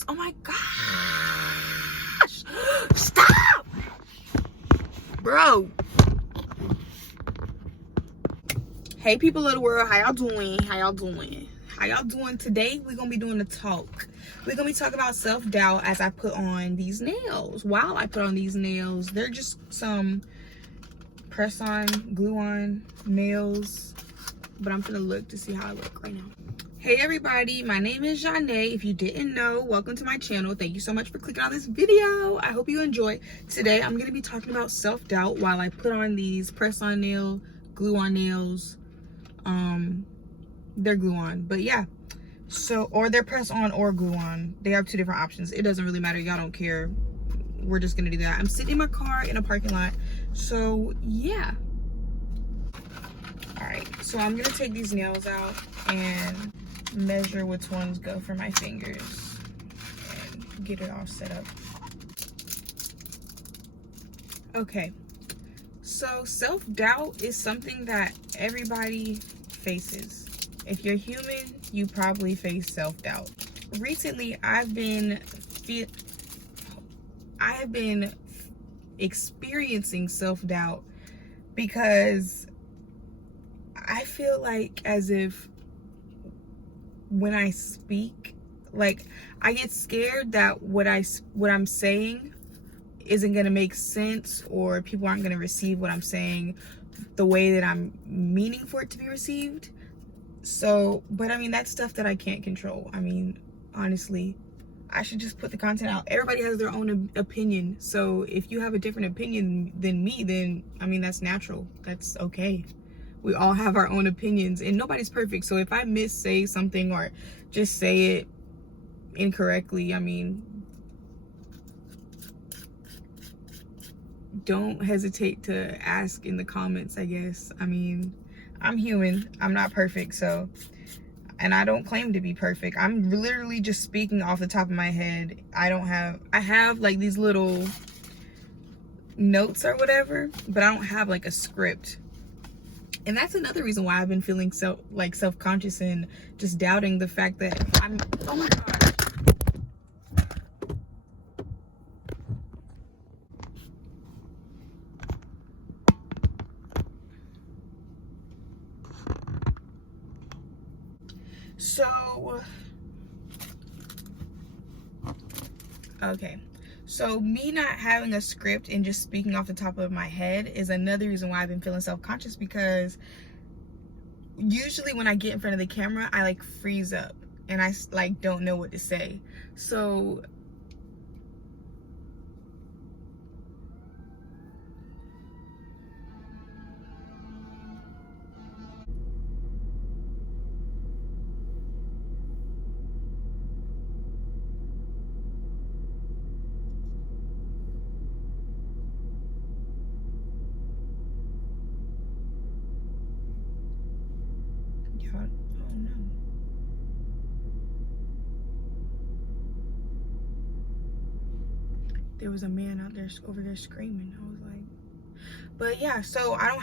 lips. Oh my gosh. Stop. Bro. Hey people of the world, how y'all doing? Today we're gonna be doing the talk. We're gonna be talking about self-doubt as I put on these nails. While I put on these nails, they're just some press-on, glue-on nails, but I'm gonna look to see how I look right now. Hey everybody, my name is Janae. If you didn't know, welcome to my channel. Thank you so much for clicking on this video. I hope you enjoy. Today I'm gonna be talking about self-doubt while I put on these press-on nail, glue-on nails. They're glue-on, but yeah. So, or they're press-on or glue-on. They have two different options. It doesn't really matter. Y'all don't care. We're just gonna do that. I'm sitting in my car in a parking lot. So yeah. All right, so I'm gonna take these nails out and measure which ones go for my fingers and get it all set up. Okay, so self-doubt is something that everybody faces. If you're human, you probably face self-doubt. Recently, I have been experiencing self-doubt because I feel like as if when I speak, like I get scared that what I'm saying isn't gonna make sense, or people aren't gonna receive what I'm saying the way that I'm meaning for it to be received. So, but I mean, that's stuff that I can't control. I mean, honestly, I should just put the content out. Everybody has their own opinion. So if you have a different opinion than me, then I mean, that's natural. That's okay. We all have our own opinions and nobody's perfect. So if I say something or just say it incorrectly, I mean, don't hesitate to ask in the comments, I guess. I mean, I'm human. I'm not perfect, so, and I don't claim to be perfect. I'm literally just speaking off the top of my head. I have like these little notes or whatever, but I don't have like a script. And that's another reason why I've been feeling self-conscious and just doubting the fact that oh my gosh. So, okay. So me not having a script and just speaking off the top of my head is another reason why I've been feeling self-conscious, because usually when I get in front of the camera, I like freeze up and I like don't know what to say. So oh no. There was a man out there over there screaming. I was like, but yeah, so I don't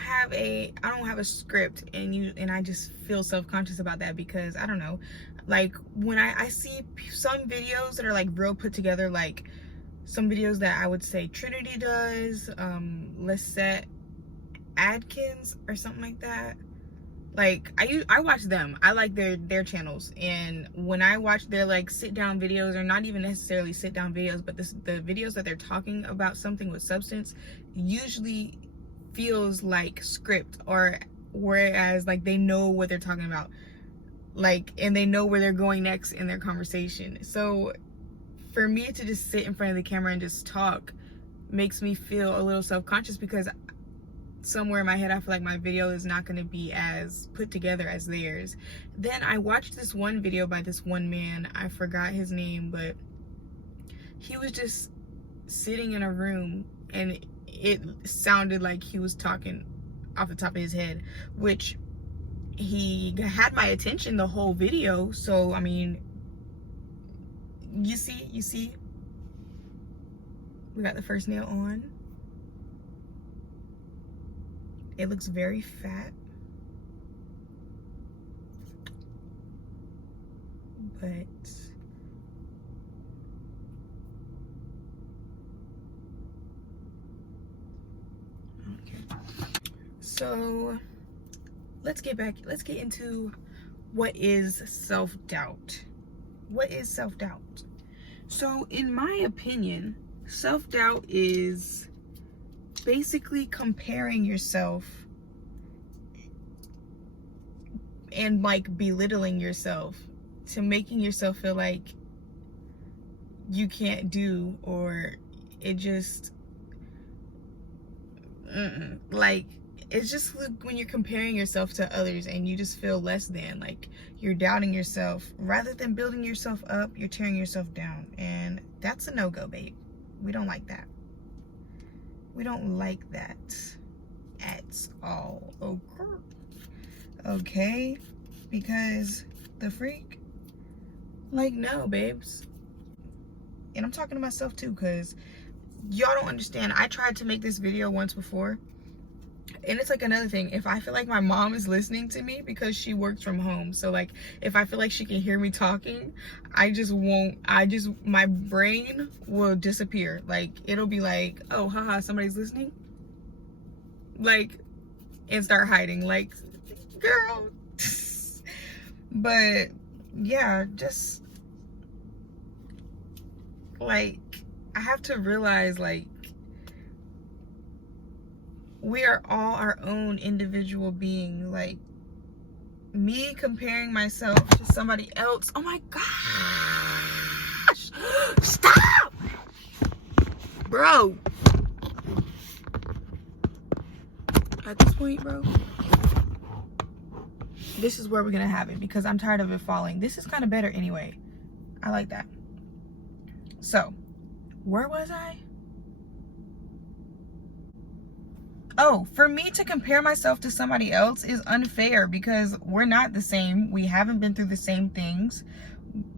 have a script, and I just feel self-conscious about that because I don't know, like when I see some videos that are like real put together, like some videos that I would say Trinity does, Lisette Adkins or something like that. Like I watch them. I like their channels, and when I watch their like sit down videos, or not even necessarily sit down videos, but the videos that they're talking about something with substance, usually feels like script, or whereas like they know what they're talking about, like, and they know where they're going next in their conversation. So for me to just sit in front of the camera and just talk makes me feel a little self-conscious, because somewhere in my head I feel like my video is not going to be as put together as theirs. Then I watched this one video by this one man, I forgot his name, but he was just sitting in a room and it sounded like he was talking off the top of his head, which he had my attention the whole video. So I mean, you see we got the first nail on. It looks very fat, but So let's get into what is self-doubt. What is self-doubt? So in my opinion, self-doubt is basically comparing yourself and like belittling yourself to making yourself feel like you can't do, or it just like, it's just when you're comparing yourself to others and you just feel less than, like you're doubting yourself. Rather than building yourself up, you're tearing yourself down, and that's a no-go, babe. We don't like that. We don't like that at all. Okay, because the freak, like, no, babes. And I'm talking to myself too, because y'all don't understand. I tried to make this video once before, and it's like another thing. If I feel like my mom is listening to me, because she works from home, so like if I feel like she can hear me talking, my brain will disappear. Like, it'll be like, oh, haha, somebody's listening, like, and start hiding, like, girl. But yeah, just like, I have to realize, like, we are all our own individual being. Like, me comparing myself to somebody else, oh my gosh, stop, bro. At this point, bro, this is where we're gonna have it, because I'm tired of it falling. This is kind of better anyway. I like that. So, where was I? Oh, for me to compare myself to somebody else is unfair, because we're not the same. We haven't been through the same things.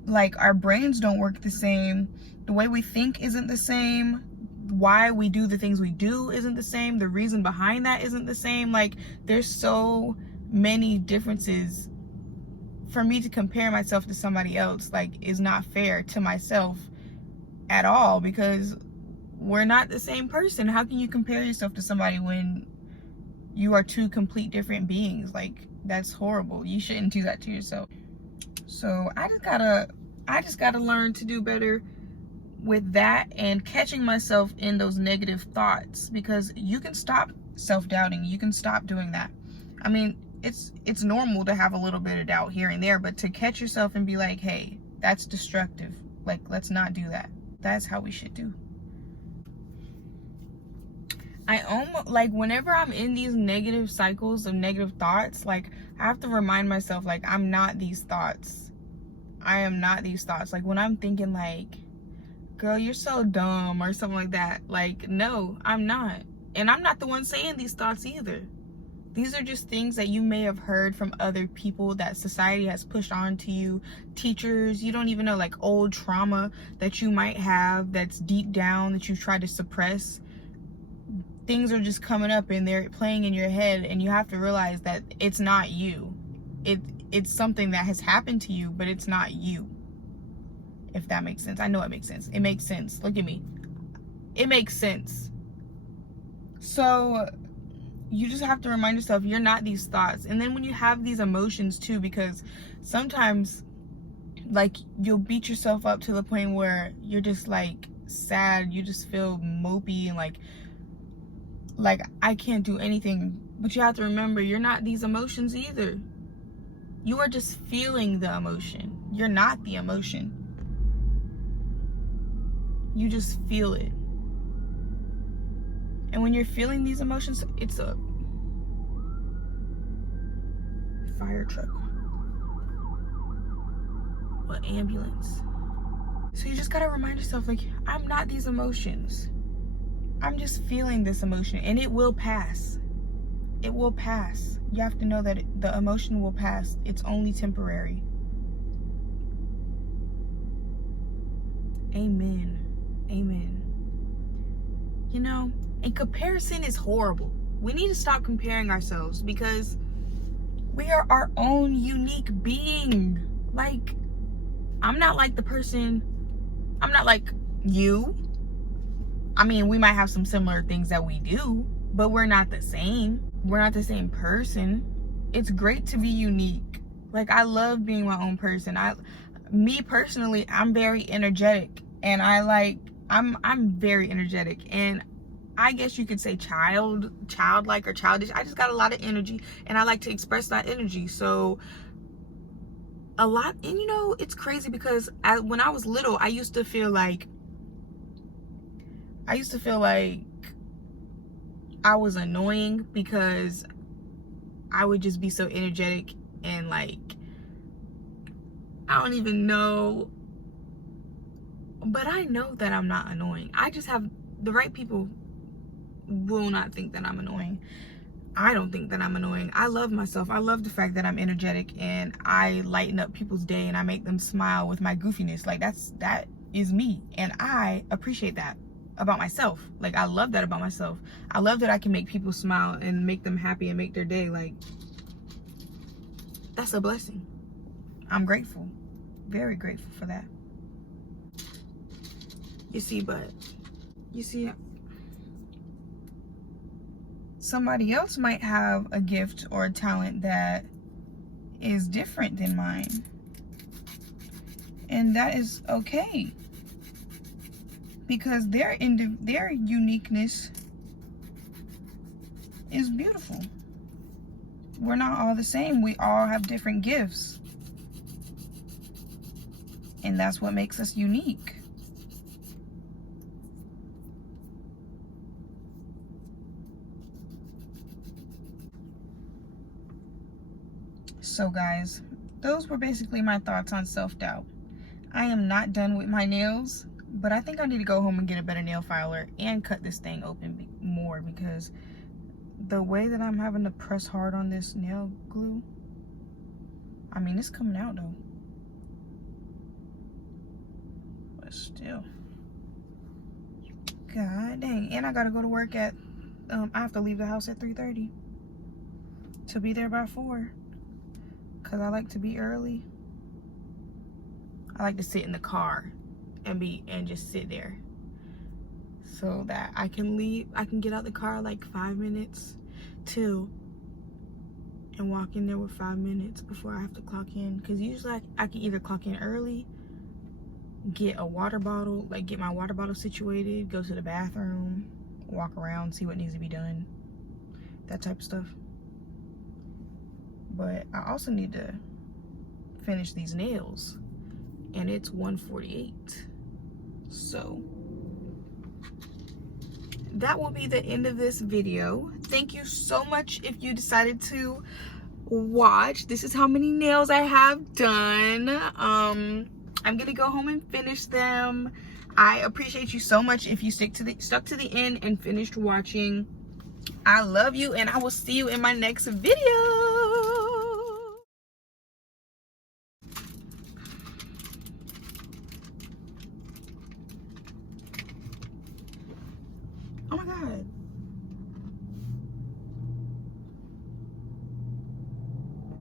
Like, our brains don't work the same. The way we think isn't the same. Why we do the things we do isn't the same. The reason behind that isn't the same. Like, there's so many differences. For me to compare myself to somebody else, like, is not fair to myself at all, because we're not the same person. How can you compare yourself to somebody when you are two complete different beings? Like, that's horrible. You shouldn't do that to yourself. So I just gotta learn to do better with that, and catching myself in those negative thoughts, because you can stop self-doubting. You can stop doing that. I mean, it's normal to have a little bit of doubt here and there, but to catch yourself and be like, hey, that's destructive. Like, let's not do that. That's how we should do. I almost, like, whenever I'm in these negative cycles of negative thoughts, like, I have to remind myself, like, I'm not these thoughts. I am not these thoughts. Like, when I'm thinking, like, girl, you're so dumb, or something like that, like, no, I'm not. And I'm not the one saying these thoughts either. These are just things that you may have heard from other people, that society has pushed onto you. Teachers, you don't even know, like, old trauma that you might have that's deep down that you've tried to suppress. Things are just coming up and they're playing in your head, and you have to realize that it's not you. It's something that has happened to you, but it's not you. If that makes sense. I know it makes sense. It makes sense. Look at me. It makes sense. So you just have to remind yourself, you're not these thoughts. And then when you have these emotions too, because sometimes, like, you'll beat yourself up to the point where you're just, like, sad. You just feel mopey and like I can't do anything. But you have to remember, you're not these emotions either. You are just feeling the emotion. You're not the emotion. You just feel it. And when you're feeling these emotions, it's a fire truck. What, ambulance? So you just gotta remind yourself, like, I'm not these emotions. I'm just feeling this emotion, and it will pass. It will pass. You have to know that the emotion will pass. It's only temporary. Amen. Amen. You know, and comparison is horrible. We need to stop comparing ourselves, because we are our own unique being. Like, I'm not like the person, I'm not like you. I mean, we might have some similar things that we do, but we're not the same. we're not the same person. It's great to be unique. Like, I love being my own person. Me personally, I'm very energetic, and I'm very energetic, and I guess you could say childlike or childish. I just got a lot of energy, and I like to express that energy. So a lot, and you know, it's crazy because when I was little, I used to feel like I was annoying because I would just be so energetic, and like, I don't even know, but I know that I'm not annoying. I just have the right people will not think that I'm annoying. I don't think that I'm annoying. I love myself. I love the fact that I'm energetic and I lighten up people's day and I make them smile with my goofiness. Like, that is me, and I appreciate that about myself. Like, I love that about myself. I love that I can make people smile and make them happy and make their day. Like, that's a blessing. I'm grateful, very grateful for that. You see, somebody else might have a gift or a talent that is different than mine, and that is okay, because their uniqueness is beautiful. We're not all the same. We all have different gifts, and that's what makes us unique. So guys, those were basically my thoughts on self-doubt. I am not done with my nails, but I think I need to go home and get a better nail filer and cut this thing open more, because the way that I'm having to press hard on this nail glue, I mean, it's coming out though, but still, god dang. And I gotta go to work at I have to leave the house at 3:30 to be there by 4, because I like to be early. I like to sit in the car and just sit there, so that I can get out the car like 5 minutes till, and walk in there with 5 minutes before I have to clock in. Because usually I can either clock in early, get a water bottle, like get my water bottle situated, go to the bathroom, walk around, see what needs to be done, that type of stuff. But I also need to finish these nails, and it's 1:48. So that will be the end of this video. Thank you so much if you decided to watch. This is how many nails I have done. I'm gonna go home and finish them. I appreciate you so much if you stuck to the end and finished watching. I love you, and I will see you in my next video. Oh my god.